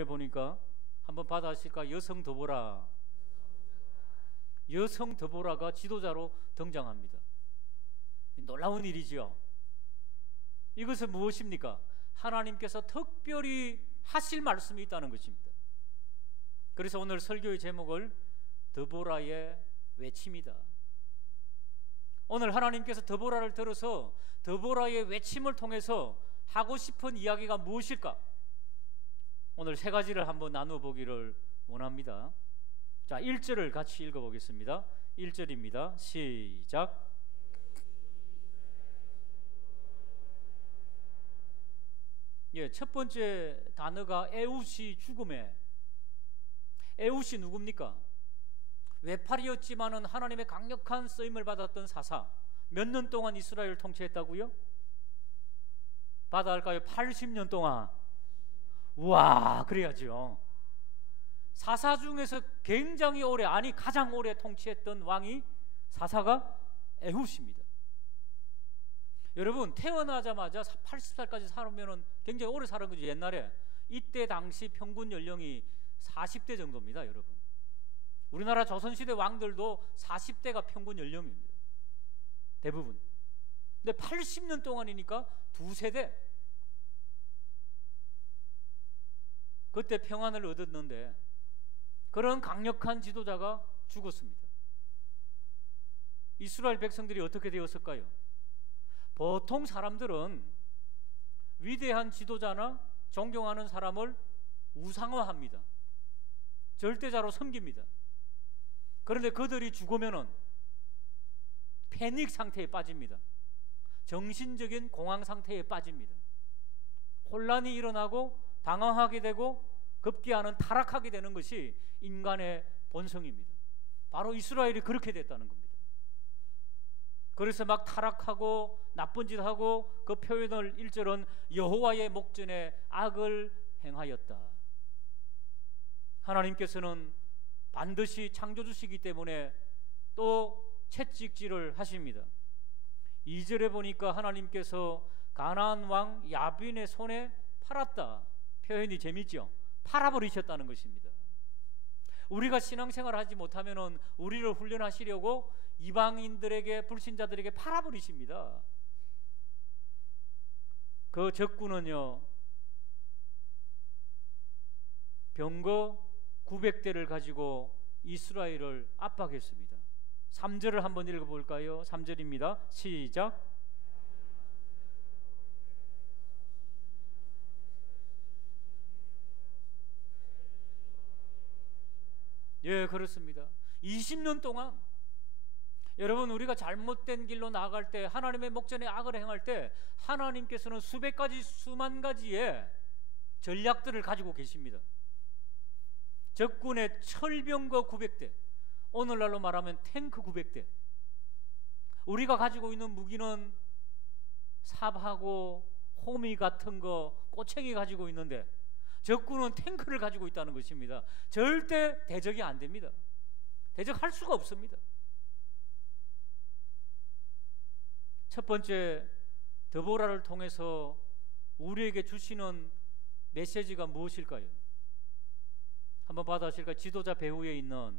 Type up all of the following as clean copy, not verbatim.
본문에 보니까 한번 받아하실까? 여성 드보라. 여성 드보라가 지도자로 등장합니다. 놀라운 일이지요. 이것은 무엇입니까? 하나님께서 특별히 하실 말씀이 있다는 것입니다. 그래서 오늘 설교의 제목을 드보라의 외침이다. 오늘 하나님께서 드보라를 들어서 드보라의 외침을 통해서 하고 싶은 이야기가 무엇일까? 오늘 세 가지를 한번 나눠보기를 원합니다. 자, 1절을 같이 읽어보겠습니다. 1절입니다. 시작. 첫 번째 단어가 에훗이 죽음에. 에훗이 누굽니까? 외팔이었지만은 하나님의 강력한 쓰임을 받았던 사사. 몇 년 동안 이스라엘을 통치했다고요? 받아 할까요? 80년 동안. 우와, 그래야죠. 사사 중에서 굉장히 오래, 아니 가장 오래 통치했던 왕이 사사가 에훗입니다. 여러분, 태어나자마자 80살까지 살면 굉장히 오래 사는 거죠. 옛날에 이때 당시 평균 연령이 40대 정도입니다. 여러분, 우리나라 조선시대 왕들도 40대가 평균 연령입니다. 대부분. 근데 80년 동안이니까 두 세대. 그때 평안을 얻었는데 그런 강력한 지도자가 죽었습니다. 이스라엘 백성들이 어떻게 되었을까요? 보통 사람들은 위대한 지도자나 존경하는 사람을 우상화합니다. 절대자로 섬깁니다. 그런데 그들이 죽으면은 패닉 상태에 빠집니다. 정신적인 공황 상태에 빠집니다. 혼란이 일어나고 당황하게 되고 급기야는 타락하게 되는 것이 인간의 본성입니다. 바로 이스라엘이 그렇게 됐다는 겁니다. 그래서 막 타락하고 나쁜 짓 하고, 그 표현을 1절은 여호와의 목전에 악을 행하였다. 하나님께서는 반드시 창조주시기 때문에 또 채찍질을 하십니다. 2절에 보니까 하나님께서 가나안 왕 야빈의 손에 팔았다. 표현이 재밌죠? 팔아버리셨다는 것입니다. 우리가 신앙생활을 하지 못하면 우리를 훈련하시려고 이방인들에게, 불신자들에게 팔아버리십니다. 그 적군은요, 병거 900대를 가지고 이스라엘을 압박했습니다. 3절을 한번 읽어볼까요? 3절입니다. 시작. 예, 그렇습니다. 20년 동안 여러분, 우리가 잘못된 길로 나아갈 때, 하나님의 목전에 악을 행할 때 하나님께서는 수백 가지, 수만 가지의 전략들을 가지고 계십니다. 적군의 철병거 900대, 오늘날로 말하면 탱크 900대. 우리가 가지고 있는 무기는 삽하고 호미 같은 거, 꼬챙이 가지고 있는데 적군은 탱크를 가지고 있다는 것입니다. 절대 대적이 안 됩니다. 대적할 수가 없습니다. 첫 번째, 드보라를 통해서 우리에게 주시는 메시지가 무엇일까요? 한번 받아실까요? 지도자 배후에 있는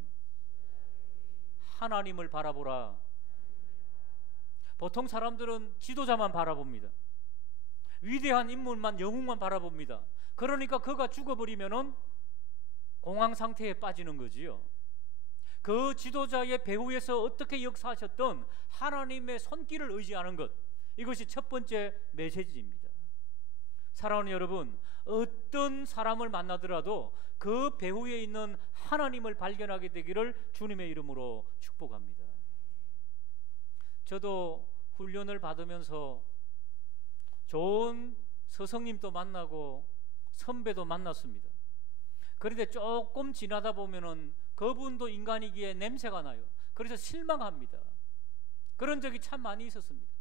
하나님을 바라보라. 보통 사람들은 지도자만 바라봅니다. 위대한 인물만, 영웅만 바라봅니다. 그러니까 그가 죽어버리면은 공황 상태에 빠지는 거지요. 그 지도자의 배후에서 어떻게 역사하셨던 하나님의 손길을 의지하는 것, 이것이 첫 번째 메시지입니다. 사랑하는 여러분, 어떤 사람을 만나더라도 그 배후에 있는 하나님을 발견하게 되기를 주님의 이름으로 축복합니다. 저도 훈련을 받으면서 좋은 스승님도 만나고 선배도 만났습니다. 그런데 조금 지나다 보면은 그분도 인간이기에 냄새가 나요. 그래서 실망합니다. 그런 적이 참 많이 있었습니다.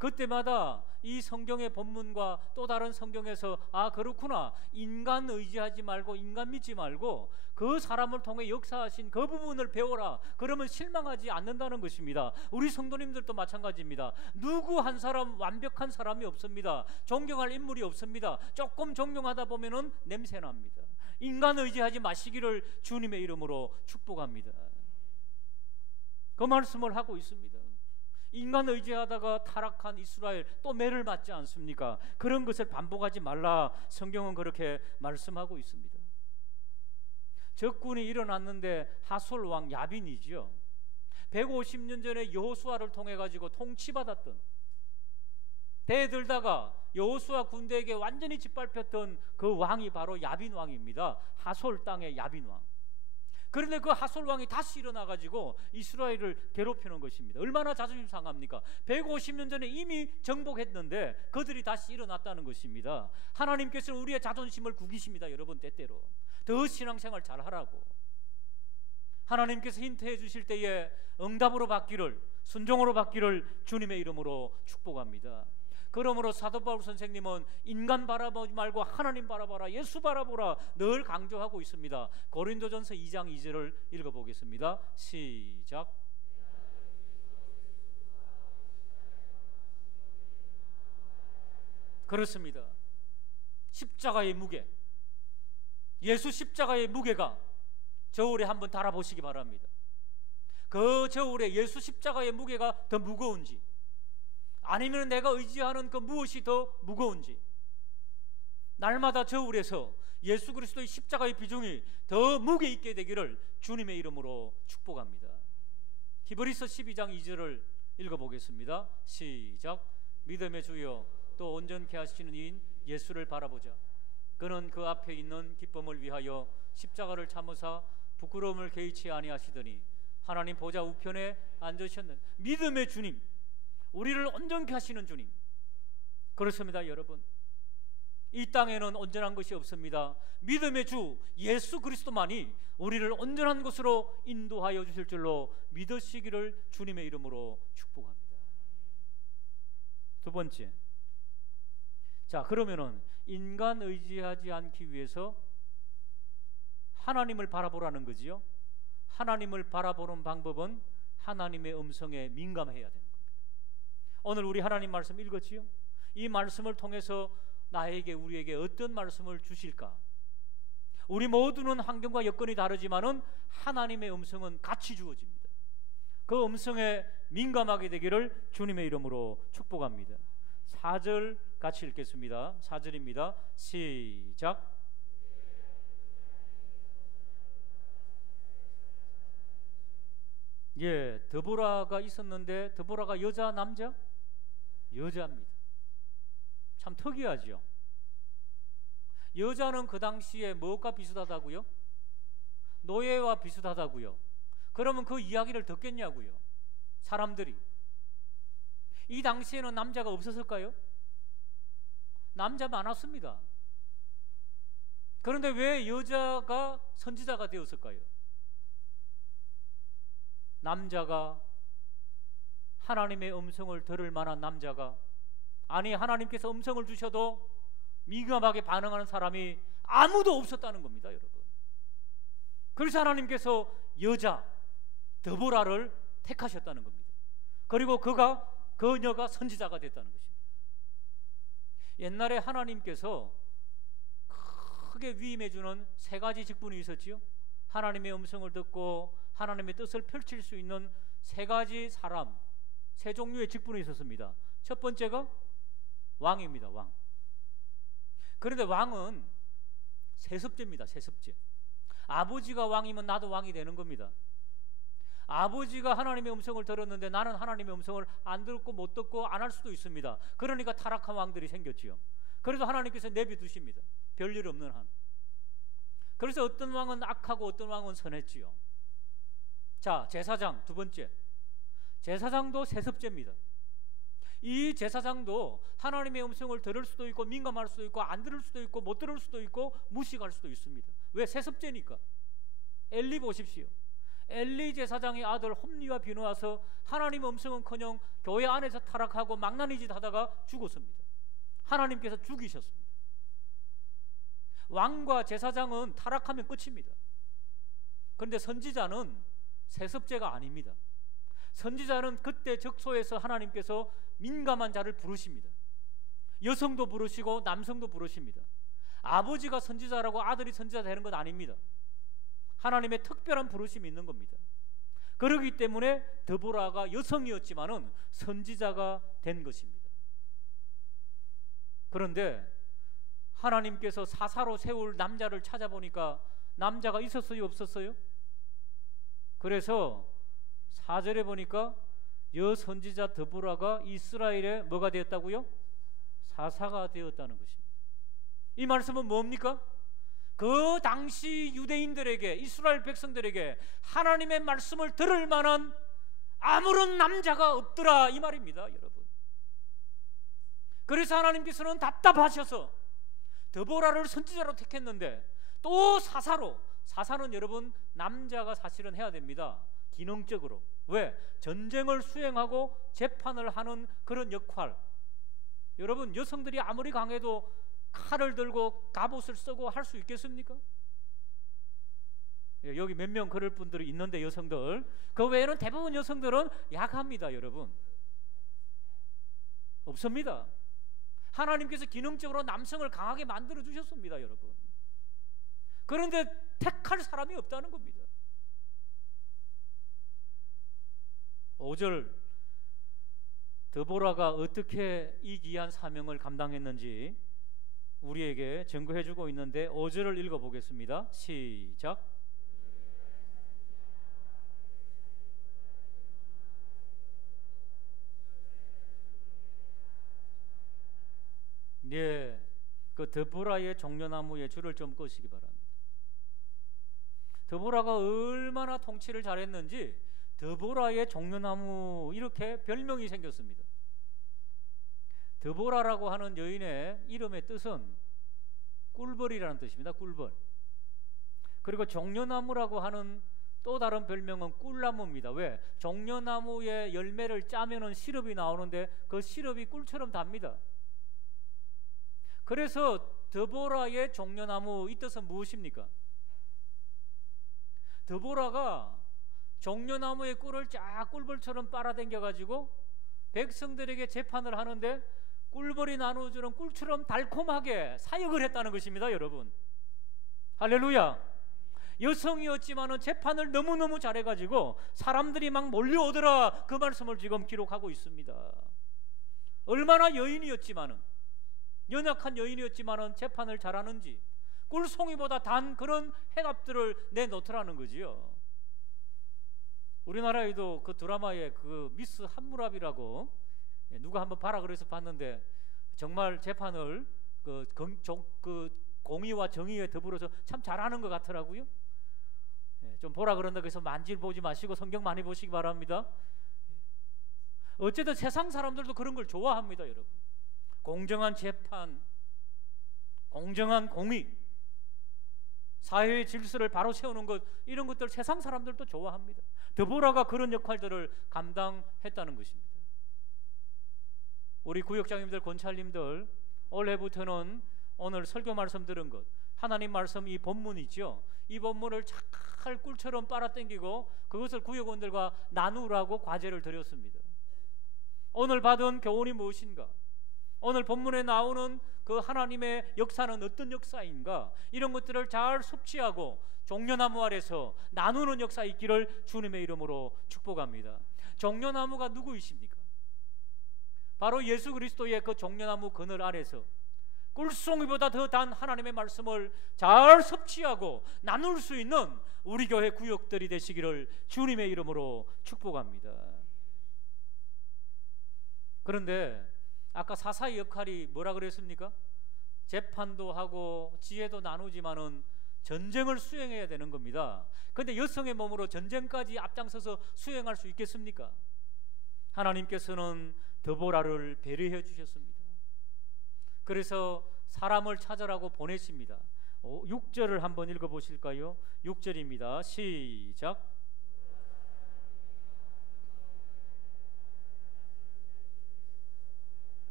그때마다 이 성경의 본문과 또 다른 성경에서 아 그렇구나, 인간 의지하지 말고 인간 믿지 말고 그 사람을 통해 역사하신 그 부분을 배워라. 그러면 실망하지 않는다는 것입니다. 우리 성도님들도 마찬가지입니다. 누구 한 사람 완벽한 사람이 없습니다. 존경할 인물이 없습니다. 조금 존경하다 보면은 냄새납니다. 인간 의지하지 마시기를 주님의 이름으로 축복합니다. 그 말씀을 하고 있습니다. 인간 의지하다가 타락한 이스라엘 또 매를 맞지 않습니까? 그런 것을 반복하지 말라. 성경은 그렇게 말씀하고 있습니다. 적군이 일어났는데 하솔 왕 야빈이죠. 150년 전에 여호수아를 통해 가지고 통치받았던, 대들다가 여호수아 군대에게 완전히 짓밟혔던 그 왕이 바로 야빈 왕입니다. 하솔 땅의 야빈 왕. 그런데 그 하솔 왕이 다시 일어나 가지고 이스라엘을 괴롭히는 것입니다. 얼마나 자존심 상합니까? 150년 전에 이미 정복했는데 그들이 다시 일어났다는 것입니다. 하나님께서는 우리의 자존심을 구기십니다. 여러분, 때때로 더 신앙생활 잘하라고 하나님께서 힌트해 주실 때에 응답으로 받기를, 순종으로 받기를 주님의 이름으로 축복합니다. 그러므로 사도 바울 선생님은 인간 바라보지 말고 하나님 바라보라, 예수 바라보라 늘 강조하고 있습니다. 고린도전서 2장 2절을 읽어보겠습니다. 시작. 그렇습니다. 십자가의 무게, 예수 십자가의 무게가 저울에 한번 달아보시기 바랍니다. 그 저울에 예수 십자가의 무게가 더 무거운지, 아니면 내가 의지하는 그 무엇이 더 무거운지, 날마다 저울에서 예수 그리스도의 십자가의 비중이 더 무게 있게 되기를 주님의 이름으로 축복합니다. 히브리서 12장 2절을 읽어보겠습니다. 시작. 믿음의 주여 또 온전케 하시는 이인 예수를 바라보자. 그는 그 앞에 있는 기쁨을 위하여 십자가를 참으사 부끄러움을 개의치 아니하시더니 하나님 보좌 우편에 앉으셨는 믿음의 주님, 우리를 온전케 하시는 주님. 그렇습니다. 여러분, 이 땅에는 온전한 것이 없습니다. 믿음의 주 예수 그리스도만이 우리를 온전한 것으로 인도하여 주실 줄로 믿으시기를 주님의 이름으로 축복합니다. 두 번째, 자 그러면은 인간 의지하지 않기 위해서 하나님을 바라보라는 거지요. 하나님을 바라보는 방법은 하나님의 음성에 민감해야 되는 겁니다. 오늘 우리 하나님 말씀 읽었지요? 이 말씀을 통해서 나에게, 우리에게 어떤 말씀을 주실까? 우리 모두는 환경과 여건이 다르지만은 하나님의 음성은 같이 주어집니다. 그 음성에 민감하게 되기를 주님의 이름으로 축복합니다. 4절 같이 읽겠습니다. 4절입니다. 시작. 예, 드보라가 있었는데 드보라가 여자, 남자? 여자입니다. 참 특이하죠. 여자는 그 당시에 무엇과 비슷하다고요? 노예와 비슷하다고요. 그러면 그 이야기를 듣겠냐고요, 사람들이. 이 당시에는 남자가 없었을까요? 남자 많았습니다. 그런데 왜 여자가 선지자가 되었을까요? 남자가, 하나님의 음성을 들을 만한 남자가, 아니 하나님께서 음성을 주셔도 민감하게 반응하는 사람이 아무도 없었다는 겁니다, 여러분. 그래서 하나님께서 여자 드보라를 택하셨다는 겁니다. 그리고 그녀가 선지자가 됐다는 것입니다. 옛날에 하나님께서 크게 위임해주는 세 가지 직분이 있었지요. 하나님의 음성을 듣고 하나님의 뜻을 펼칠 수 있는 세 가지 사람, 세 종류의 직분이 있었습니다. 첫 번째가 왕입니다. 왕. 그런데 왕은 세습제입니다. 세습제. 아버지가 왕이면 나도 왕이 되는 겁니다. 아버지가 하나님의 음성을 들었는데 나는 하나님의 음성을 안 듣고 못 듣고 안 할 수도 있습니다. 그러니까 타락한 왕들이 생겼지요. 그래서 하나님께서 내비두십니다. 별일 없는 한. 그래서 어떤 왕은 악하고 어떤 왕은 선했지요. 자, 제사장 두 번째. 제사장도 세습제입니다. 이 제사장도 하나님의 음성을 들을 수도 있고 민감할 수도 있고 안 들을 수도 있고 못 들을 수도 있고 무식할 수도 있습니다. 왜? 세습제니까. 엘리 보십시오. 엘리 제사장의 아들 홈리와 비누아서 하나님 음성은커녕 교회 안에서 타락하고 망나니짓 하다가 죽었습니다. 하나님께서 죽이셨습니다. 왕과 제사장은 타락하면 끝입니다. 그런데 선지자는 세습제가 아닙니다. 선지자는 그때 적소에서 하나님께서 민감한 자를 부르십니다. 여성도 부르시고 남성도 부르십니다. 아버지가 선지자라고 아들이 선지자 되는 건 아닙니다. 하나님의 특별한 부르심이 있는 겁니다. 그렇기 때문에 드보라가 여성이었지만은 선지자가 된 것입니다. 그런데 하나님께서 사사로 세울 남자를 찾아보니까 남자가 있었어요, 없었어요? 그래서 4절에 보니까 여선지자 드보라가 이스라엘의 뭐가 되었다고요? 사사가 되었다는 것입니다. 이 말씀은 뭡니까? 그 당시 유대인들에게, 이스라엘 백성들에게 하나님의 말씀을 들을 만한 아무런 남자가 없더라, 이 말입니다, 여러분. 그래서 하나님께서는 답답하셔서 드보라를 선지자로 택했는데 또 사사로, 사사는 여러분 남자가 사실은 해야 됩니다. 기능적으로. 왜? 전쟁을 수행하고 재판을 하는 그런 역할. 여러분, 여성들이 아무리 강해도 칼을 들고 갑옷을 쓰고 할 수 있겠습니까? 여기 몇 명 그럴 분들이 있는데, 여성들, 그 외에는 대부분 여성들은 약합니다. 여러분, 없습니다. 하나님께서 기능적으로 남성을 강하게 만들어 주셨습니다, 여러분. 그런데 택할 사람이 없다는 겁니다. 5절, 드보라가 어떻게 이 귀한 사명을 감당했는지 우리에게 증거해 주고 있는데 5절을 읽어보겠습니다. 시작. 네, 그 드보라의 종려나무에 줄을 좀 끄시기 바랍니다. 드보라가 얼마나 통치를 잘했는지 드보라의 종려나무, 이렇게 별명이 생겼습니다. 드보라라고 하는 여인의 이름의 뜻은 꿀벌이라는 뜻입니다. 꿀벌. 그리고 종려나무라고 하는 또 다른 별명은 꿀나무입니다. 왜? 종려나무의 열매를 짜면은 시럽이 나오는데 그 시럽이 꿀처럼 답니다. 그래서 드보라의 종려나무, 이 뜻은 무엇입니까? 드보라가 종려나무의 꿀을 쫙 꿀벌처럼 빨아당겨가지고 백성들에게 재판을 하는데 꿀벌이 나누어주는 꿀처럼 달콤하게 사역을 했다는 것입니다, 여러분. 할렐루야. 여성이었지만은 재판을 너무너무 잘해가지고 사람들이 막 몰려오더라, 그 말씀을 지금 기록하고 있습니다. 얼마나 여인이었지만은, 연약한 여인이었지만은 재판을 잘하는지, 꿀송이보다 단 그런 해답들을 내놓더라는 거지요. 우리나라에도 그 드라마에 그 미스 함무라비라고, 누가 한번 봐라 그래서 봤는데 정말 재판을 그 공의와 정의에 더불어서 참 잘하는 것 같더라고요. 좀 보라 그런다 그래서 만질 보지 마시고 성경 많이 보시기 바랍니다. 어쨌든 세상 사람들도 그런 걸 좋아합니다, 여러분. 공정한 재판, 공정한 공의, 사회의 질서를 바로 세우는 것, 이런 것들 세상 사람들도 좋아합니다. 드보라가 그런 역할들을 감당했다는 것입니다. 우리 구역장님들, 권찰님들, 올해부터는 오늘 설교 말씀 들은 것, 하나님 말씀 이 본문이죠. 이 본문을 잘 꿀처럼 빨아당기고 그것을 구역원들과 나누라고 과제를 드렸습니다. 오늘 받은 교훈이 무엇인가? 오늘 본문에 나오는 그 하나님의 역사는 어떤 역사인가? 이런 것들을 잘 섭취하고 종려나무 아래서 나누는 역사 있기를 주님의 이름으로 축복합니다. 종려나무가 누구이십니까? 바로 예수 그리스도의 그 종려나무 그늘 아래서 꿀송이보다 더 단 하나님의 말씀을 잘 섭취하고 나눌 수 있는 우리 교회 구역들이 되시기를 주님의 이름으로 축복합니다. 그런데 아까 사사의 역할이 뭐라 그랬습니까? 재판도 하고 지혜도 나누지만은 전쟁을 수행해야 되는 겁니다. 그런데 여성의 몸으로 전쟁까지 앞장서서 수행할 수 있겠습니까? 하나님께서는 드보라를 배려해 주셨습니다. 그래서 사람을 찾으라고 보내십니다. 6절을 한번 읽어보실까요? 6절입니다. 시작.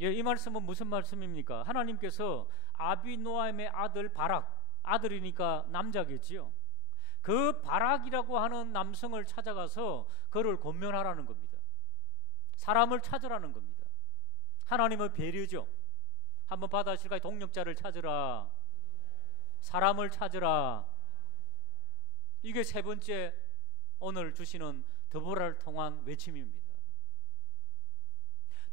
예, 이 말씀은 무슨 말씀입니까? 하나님께서 아비노함의 아들 바락, 아들이니까 남자겠지요. 그 바락이라고 하는 남성을 찾아가서 그를 권면하라는 겁니다. 사람을 찾으라는 겁니다. 하나님의 배려죠. 한번 받아실까요? 동력자를 찾으라, 사람을 찾으라. 이게 세 번째 오늘 주시는 드보라를 통한 외침입니다.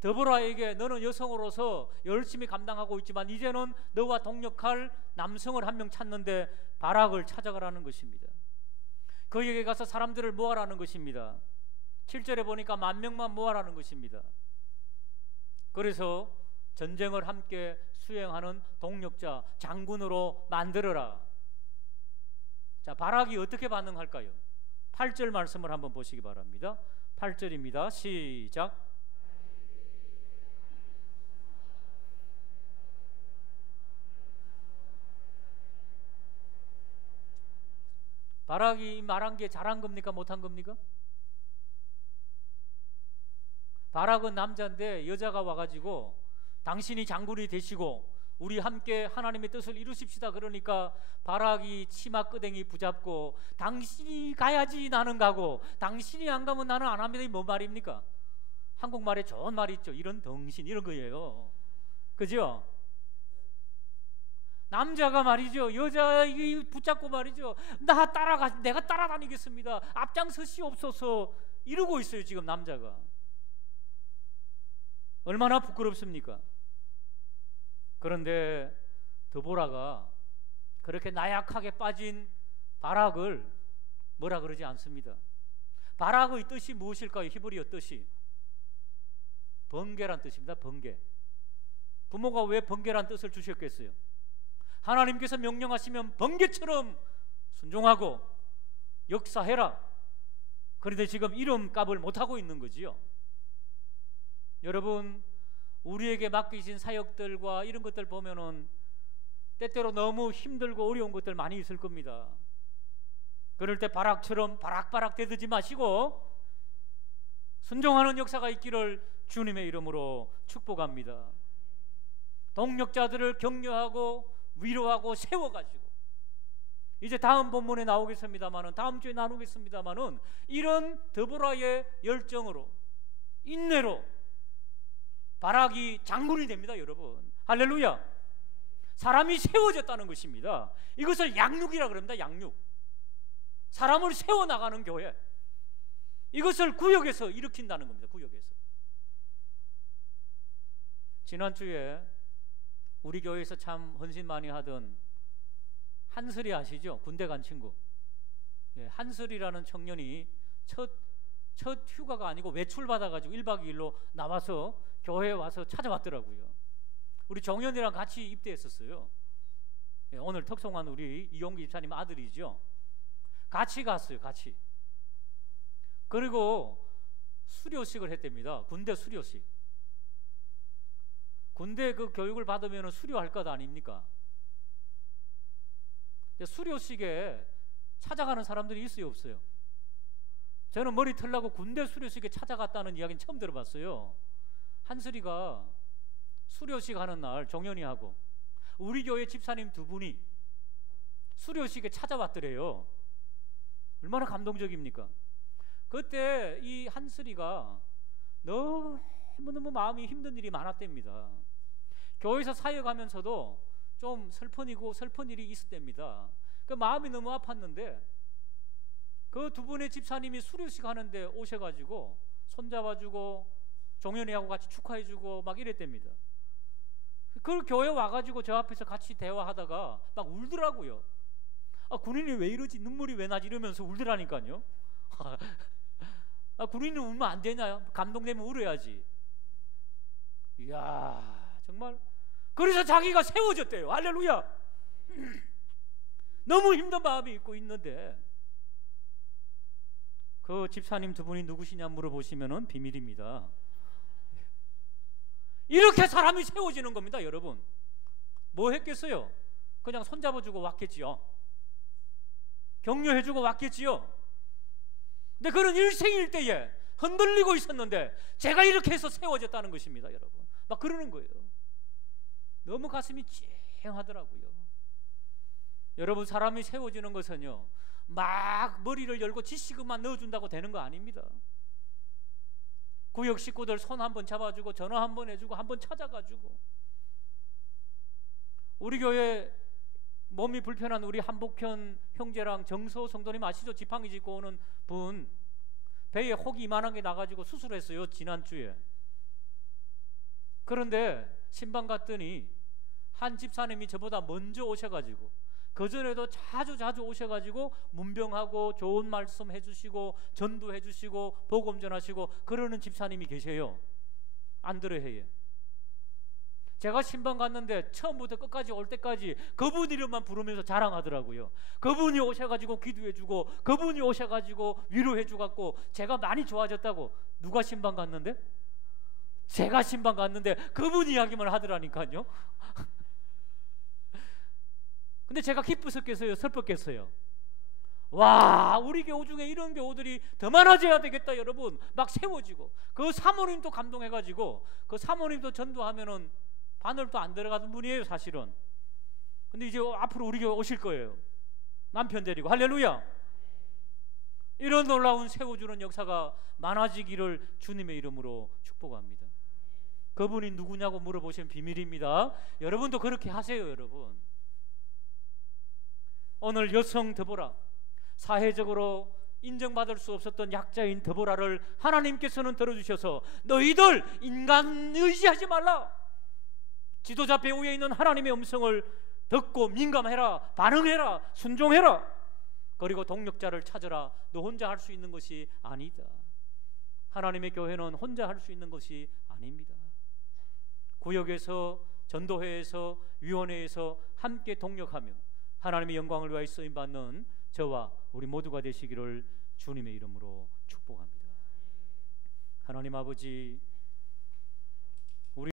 드보라에게 너는 여성으로서 열심히 감당하고 있지만 이제는 너와 동력할 남성을 한 명 찾는데 바락을 찾아가라는 것입니다. 그에게 가서 사람들을 모아라는 것입니다. 7절에 보니까 10,000명만 모아라는 것입니다. 그래서 전쟁을 함께 수행하는 동력자, 장군으로 만들어라. 자, 바락이 어떻게 반응할까요? 8절 말씀을 한번 보시기 바랍니다. 8절입니다. 시작. 바락이 말한 게 잘한 겁니까? 못한 겁니까? 바락은 남자인데 여자가 와가지고 당신이 장군이 되시고 우리 함께 하나님의 뜻을 이루십시다. 그러니까 바락이 치마끄댕이 붙잡고 당신이 가야지 나는 가고 당신이 안 가면 나는 안 합니다. 이 뭐 말입니까? 한국말에 좋은 말이 있죠. 이런 덩신, 이런 거예요. 그죠? 남자가 말이죠, 여자 붙잡고 말이죠, 내가 따라다니겠습니다, 앞장서시옵소서 이러고 있어요. 지금 남자가 얼마나 부끄럽습니까? 그런데 드보라가 그렇게 나약하게 빠진 바락을 뭐라 그러지 않습니다. 바락의 뜻이 무엇일까요? 히브리어 뜻이 번개란 뜻입니다. 번개. 부모가 왜 번개란 뜻을 주셨겠어요? 하나님께서 명령하시면 번개처럼 순종하고 역사해라. 그런데 지금 이름값을 못하고 있는 거지요. 여러분, 우리에게 맡기신 사역들과 이런 것들 보면은 때때로 너무 힘들고 어려운 것들 많이 있을 겁니다. 그럴 때 바락처럼 바락바락 대들지 마시고 순종하는 역사가 있기를 주님의 이름으로 축복합니다. 동력자들을 격려하고 위로하고 세워가지고, 이제 다음 본문에 나오겠습니다만은, 다음 주에 나누겠습니다만은, 이런 드보라의 열정으로 인내로 바락이 장군이 됩니다. 여러분, 할렐루야. 사람이 세워졌다는 것입니다. 이것을 양육이라 그럽니다. 양육. 사람을 세워나가는 교회, 이것을 구역에서 일으킨다는 겁니다. 구역에서. 지난주에 우리 교회에서 참 헌신 많이 하던 한슬이 아시죠? 군대 간 친구. 예, 한슬이라는 청년이 첫 휴가가 아니고 외출 받아가지고 1박 2일로 나와서 교회에 와서 찾아왔더라고요. 우리 정연이랑 같이 입대했었어요. 예, 오늘 특송한 우리 이용기 집사님 아들이죠. 같이 갔어요. 같이. 그리고 수료식을 했답니다. 군대 수료식. 군대 그 교육을 받으면 수료할 것 아닙니까? 수료식에 찾아가는 사람들이 있어요, 없어요? 저는 머리 털라고 군대 수료식에 찾아갔다는 이야기는 처음 들어봤어요. 한슬이가 수료식 하는 날 정연이하고 우리 교회 집사님 두 분이 수료식에 찾아왔더래요. 얼마나 감동적입니까? 그때 이 한슬이가 너무너무 마음이 힘든 일이 많았답니다. 교회에서 사역하면서도 좀 슬픈 일이 있었답니다. 그 마음이 너무 아팠는데 그 두 분의 집사님이 수료식 하는데 오셔가지고 손잡아주고 종현이하고 같이 축하해주고 막 이랬답니다. 그 교회 와가지고 저 앞에서 같이 대화하다가 막 울더라고요. 군인이 왜 이러지? 눈물이 왜 나지? 이러면서 울더라니까요. 군인은 울면 안 되나요? 감동되면 울어야지. 이야, 정말. 그래서 자기가 세워졌대요. 할렐루야. 너무 힘든 마음이 있고 있는데 그 집사님 두 분이 누구시냐 물어보시면은 비밀입니다. 이렇게 사람이 세워지는 겁니다. 여러분, 뭐 했겠어요? 그냥 손잡아주고 왔겠지요. 격려해주고 왔겠지요. 근데 그런 일생일대에 흔들리고 있었는데 제가 이렇게 해서 세워졌다는 것입니다. 여러분, 막 그러는 거예요. 너무 가슴이 찡하더라고요. 여러분, 사람이 세워지는 것은요, 막 머리를 열고 지시금만 넣어준다고 되는 거 아닙니다. 구역 식구들 손 한번 잡아주고 전화 한번 해주고 한번 찾아가지고, 우리 교회 몸이 불편한 우리 한복현 형제랑 정서 성도님 아시죠? 지팡이 짚고 오는 분, 배에 혹이 이만한 게 나가지고 수술했어요, 지난주에. 그런데 신방 갔더니 한 집사님이 저보다 먼저 오셔가지고, 그전에도 자주 오셔가지고 문병하고 좋은 말씀 해주시고 전도해주시고 복음 전하시고 그러는 집사님이 계세요. 안드레해에. 제가 신방 갔는데 처음부터 끝까지 올 때까지 그분 이름만 부르면서 자랑하더라고요. 그분이 오셔가지고 기도해주고 그분이 오셔가지고 위로해주고 제가 많이 좋아졌다고. 누가 신방 갔는데? 제가 신방 갔는데 그분 이야기만 하더라니까요. 근데 제가 기쁘셨겠어요? 슬펐겠어요? 와, 우리 교우 중에 이런 교우들이 더 많아져야 되겠다. 여러분, 막 세워지고, 그 사모님도 감동해가지고, 그 사모님도 전도하면은 바늘도 안 들어가는 분이에요, 사실은. 근데 이제 앞으로 우리 교회 오실 거예요. 남편 데리고. 할렐루야. 이런 놀라운 세워주는 역사가 많아지기를 주님의 이름으로 축복합니다. 그분이 누구냐고 물어보시면 비밀입니다. 여러분도 그렇게 하세요. 여러분, 오늘 여성 드보라, 사회적으로 인정받을 수 없었던 약자인 드보라를 하나님께서는 들어주셔서 너희들 인간 의지하지 말라, 지도자 배후에 있는 하나님의 음성을 듣고 민감해라, 반응해라, 순종해라, 그리고 동력자를 찾아라. 너 혼자 할 수 있는 것이 아니다. 하나님의 교회는 혼자 할 수 있는 것이 아닙니다. 구역에서, 전도회에서, 위원회에서 함께 동력하며 하나님의 영광을 위하여 쓰임받는 저와 우리 모두가 되시기를 주님의 이름으로 축복합니다. 하나님 아버지,